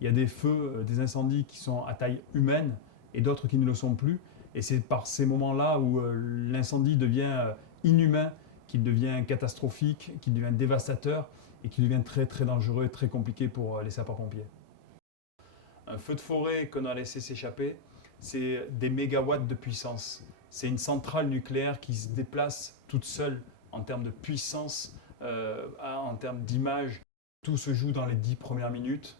Il y a des feux, des incendies qui sont à taille humaine et d'autres qui ne le sont plus. Et c'est par ces moments-là où l'incendie devient inhumain, qu'il devient catastrophique, qu'il devient dévastateur et qu'il devient très très dangereux et très compliqué pour les sapeurs-pompiers. Un feu de forêt qu'on a laissé s'échapper, c'est des mégawatts de puissance. C'est une centrale nucléaire qui se déplace toute seule en termes de puissance, en termes d'image. Tout se joue dans les 10 premières minutes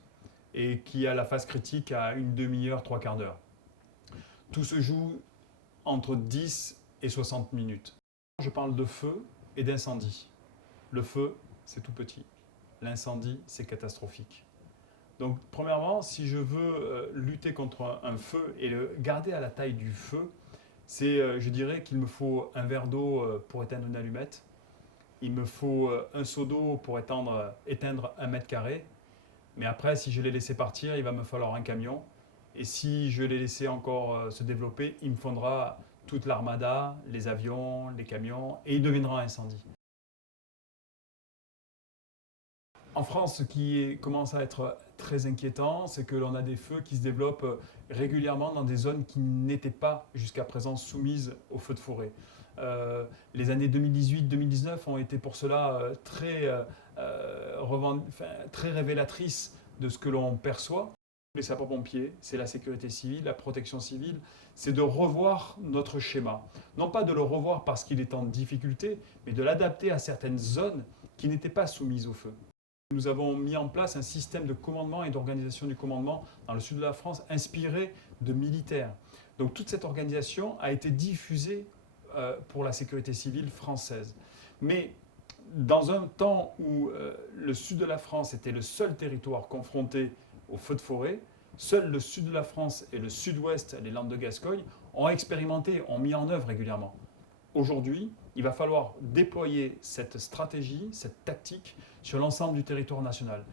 et qui a la phase critique à une demi-heure, trois quarts d'heure. Tout se joue entre 10 et 60 minutes. Je parle de feu et d'incendie. Le feu, c'est tout petit. L'incendie, c'est catastrophique. Donc, premièrement, si je veux lutter contre un feu et le garder à la taille du feu, je dirais qu'il me faut un verre d'eau pour éteindre une allumette. Il me faut un seau d'eau pour éteindre 1 mètre carré. Mais après, si je l'ai laissé partir, il va me falloir un camion. Et si je l'ai laissé encore se développer, il me faudra toute l'armada, les avions, les camions, et il deviendra incendie. En France, ce qui commence à être très inquiétant, c'est que l'on a des feux qui se développent régulièrement dans des zones qui n'étaient pas jusqu'à présent soumises aux feux de forêt. Les années 2018-2019 ont été pour cela très révélatrices de ce que l'on perçoit. Les sapeurs-pompiers, c'est la sécurité civile, la protection civile, c'est de revoir notre schéma. Non pas de le revoir parce qu'il est en difficulté, mais de l'adapter à certaines zones qui n'étaient pas soumises au feu. Nous avons mis en place un système de commandement et d'organisation du commandement dans le sud de la France inspiré de militaires. Donc toute cette organisation a été diffusée pour la sécurité civile française. Mais dans un temps où le sud de la France était le seul territoire confronté aux feux de forêt, seul le sud de la France et le sud-ouest, les Landes de Gascogne, ont expérimenté, ont mis en œuvre régulièrement. Aujourd'hui, il va falloir déployer cette stratégie, cette tactique sur l'ensemble du territoire national.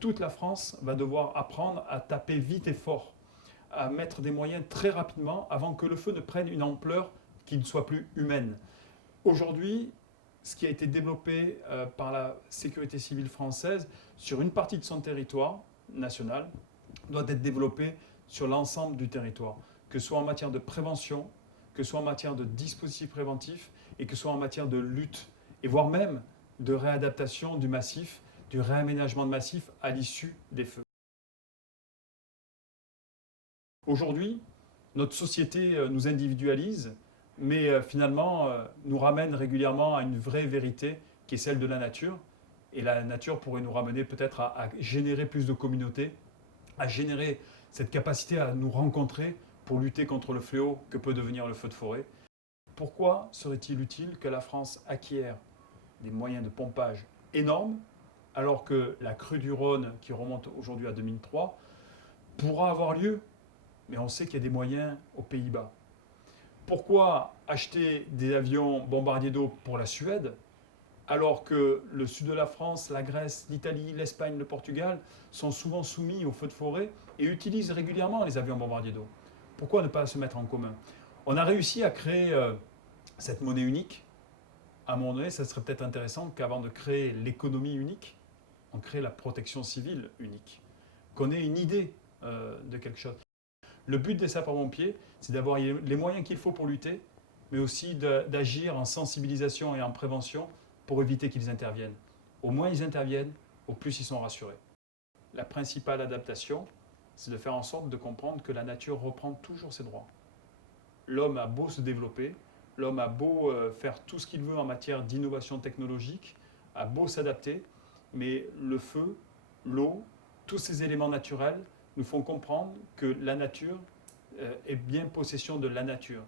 Toute la France va devoir apprendre à taper vite et fort, à mettre des moyens très rapidement avant que le feu ne prenne une ampleur qui ne soit plus humaine. Aujourd'hui, ce qui a été développé par la sécurité civile française sur une partie de son territoire national doit être développé sur l'ensemble du territoire, que ce soit en matière de prévention, que ce soit en matière de dispositifs préventifs et que ce soit en matière de lutte, et voire même de réadaptation du massif, du réaménagement de massif à l'issue des feux. Aujourd'hui, notre société nous individualise, mais finalement nous ramène régulièrement à une vraie vérité qui est celle de la nature. Et la nature pourrait nous ramener peut-être à générer plus de communautés, à générer cette capacité à nous rencontrer pour lutter contre le fléau que peut devenir le feu de forêt. Pourquoi serait-il utile que la France acquiert des moyens de pompage énormes alors que la crue du Rhône, qui remonte aujourd'hui à 2003, pourra avoir lieu, mais on sait qu'il y a des moyens aux Pays-Bas. Pourquoi acheter des avions bombardiers d'eau pour la Suède alors que le sud de la France, la Grèce, l'Italie, l'Espagne, le Portugal sont souvent soumis aux feux de forêt et utilisent régulièrement les avions bombardiers d'eau? Pourquoi ne pas se mettre en commun? On a réussi à créer cette monnaie unique. À un moment donné, ça serait peut-être intéressant qu'avant de créer l'économie unique, on crée la protection civile unique, qu'on ait une idée de quelque chose. Le but des sapeurs-pompiers, c'est d'avoir les moyens qu'il faut pour lutter, mais aussi d'agir en sensibilisation et en prévention pour éviter qu'ils interviennent. Au moins ils interviennent, au plus ils sont rassurés. La principale adaptation, c'est de faire en sorte de comprendre que la nature reprend toujours ses droits. L'homme a beau se développer, l'homme a beau faire tout ce qu'il veut en matière d'innovation technologique, a beau s'adapter, mais le feu, l'eau, tous ces éléments naturels nous font comprendre que la nature est bien possession de la nature.